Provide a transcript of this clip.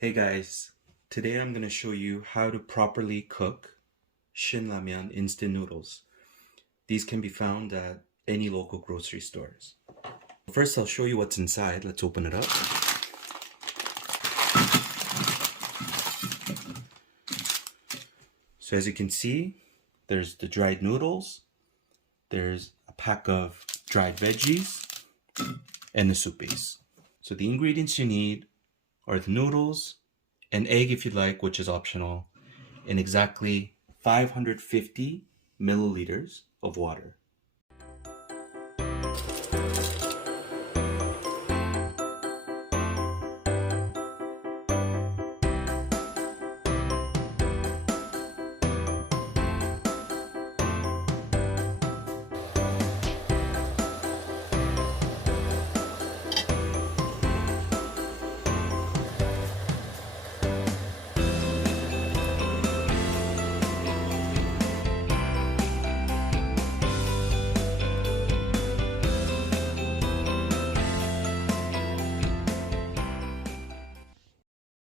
Hey guys, today I'm going to show you how to properly cook Shin Ramyun instant noodles. These can be found at any local grocery stores. First I'll show you what's inside. Let's open it up. So as you can see, there's the dried noodles, there's a pack of dried veggies, and the soup base. So the ingredients you need are the noodles, an egg if you'd like, which is optional, and exactly 550 milliliters of water.